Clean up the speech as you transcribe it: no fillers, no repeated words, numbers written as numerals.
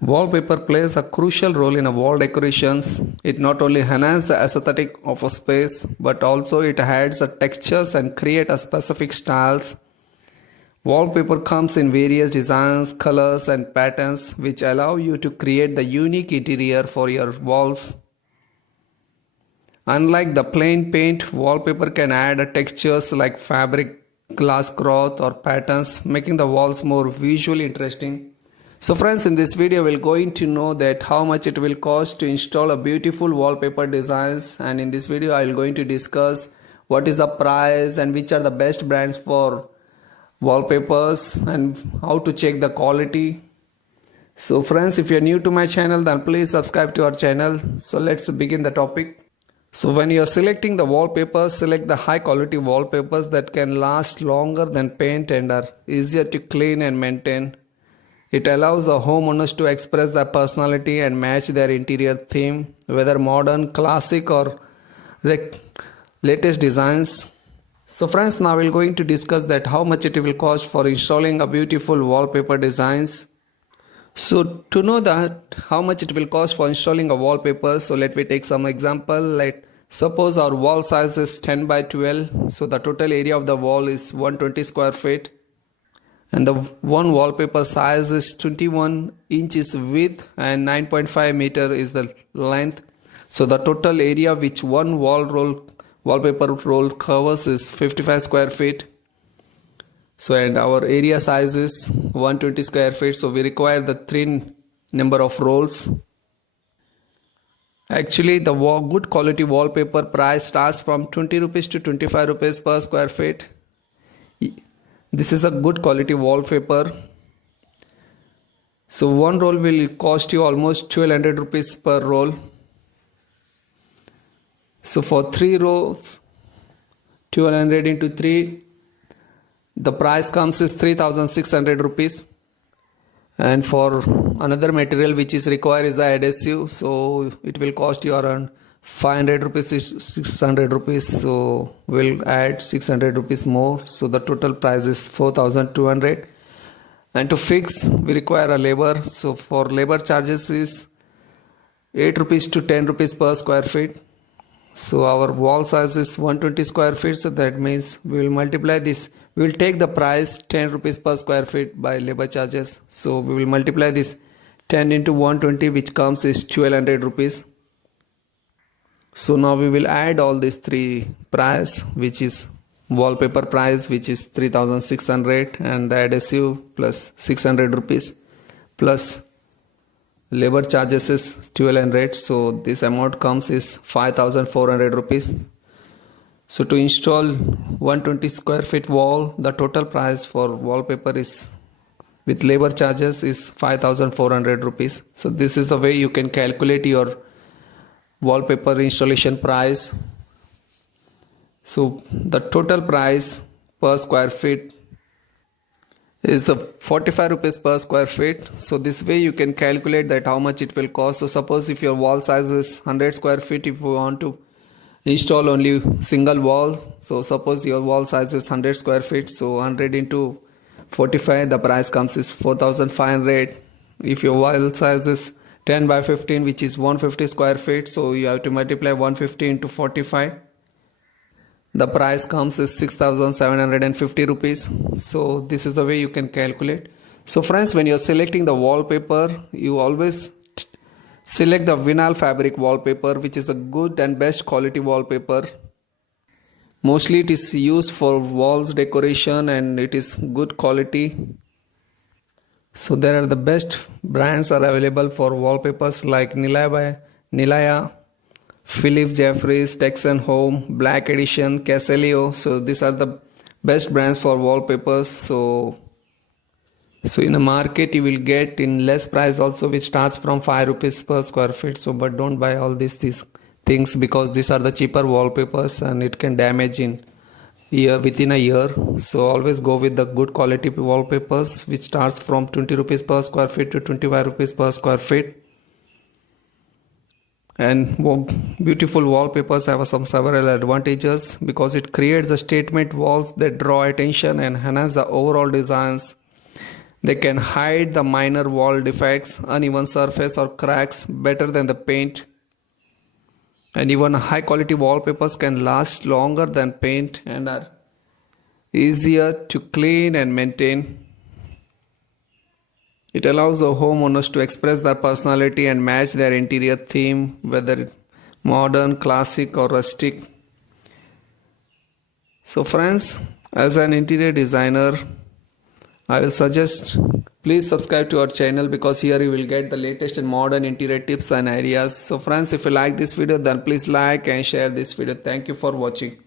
Wallpaper plays a crucial role in a wall decorations. It not only enhances the aesthetic of a space, but also it adds the textures and create a specific styles. Wallpaper comes in various designs, colors and patterns which allow you to create the unique interior for your walls. Unlike the plain paint, wallpaper can add textures like fabric, glass cloth or patterns, making the walls more visually interesting. So friends, in this video we're going to know that how much it will cost to install a beautiful wallpaper designs, and in this video I'm going to discuss what is the price and which are the best brands for wallpapers and how to check the quality. So friends, if you're new to my channel, then please subscribe to our channel. So let's begin the topic. So when you're selecting the wallpapers, select the high quality wallpapers that can last longer than paint and are easier to clean and maintain. It allows the homeowners to express their personality and match their interior theme, whether modern, classic or latest designs. So friends, now we're going to discuss that how much it will cost for installing a beautiful wallpaper designs. So to know that how much it will cost for installing a wallpaper, so let me take some example. Like suppose our wall size is 10 by 12, so the total area of the wall is 120 square feet, and the one wallpaper size is 21 inches width and 9.5 meter is the length. So the total area which one wallpaper roll covers is 55 square feet. So and our area size is 120 square feet, so we require the three number of rolls. Actually the good quality wallpaper price starts from 20 rupees to 25 rupees per square feet. This is a good quality wallpaper. So one roll will cost you almost 1200 rupees per roll. So for 3 rolls, 1200 into 3, the price comes is 3600 rupees. And for another material which is required is the adhesive, so it will cost you around 500 rupees to 600 rupees, so we'll add 600 rupees more, so the total price is 4200. And to fix we require a labor, so for labor charges is 8 rupees to 10 rupees per square feet. So our wall size is 120 square feet, so that means we will multiply this. We will take the price 10 rupees per square feet by labor charges. So we will multiply this 10 into 120, which comes is 1200 rupees. So now we will add all these three price, which is wallpaper price, which is 3600, and the adhesive plus 600 rupees plus labor charges is 1200. So this amount comes is 5400 rupees. So to install 120 square feet wall, the total price for wallpaper is with labor charges is 5400 rupees. So this is the way you can calculate your wallpaper installation price. So the total price per square feet is the 45 rupees per square feet. So this way you can calculate that how much it will cost. So suppose if your wall size is 100 square feet, if you want to install only single wall, so suppose your wall size is 100 square feet, so 100 into 45, the price comes is 4500. If your wall size is 10 by 15, which is 150 square feet, so you have to multiply 150 into 45, the price comes is 6750 rupees. So this is the way you can calculate. So friends, when you're selecting the wallpaper, you always select the vinyl fabric wallpaper, which is a good and best quality wallpaper. Mostly it is used for walls decoration and it is good quality. So there are the best brands are available for wallpapers like Nilaya, Philip Jeffries, Texan Home, Black Edition, Casalio. So these are the best brands for wallpapers. So in the market you will get in less price also, which starts from 5 rupees per square feet. So but don't buy all these things, because these are the cheaper wallpapers and it can damage within a year. So always go with the good quality wallpapers, which starts from 20 rupees per square feet to 25 rupees per square feet. And beautiful wallpapers have several advantages, because it creates the statement walls that draw attention and enhance the overall designs. They can hide the minor wall defects, uneven surface or cracks better than the paint. And even high quality wallpapers can last longer than paint and are easier to clean and maintain. It allows the homeowners to express their personality and match their interior theme, whether modern, classic or rustic. So friends, as an interior designer, I will suggest please subscribe to our channel, because here you will get the latest and modern interior tips and ideas. So friends, if you like this video, then please like and share this video. Thank you for watching.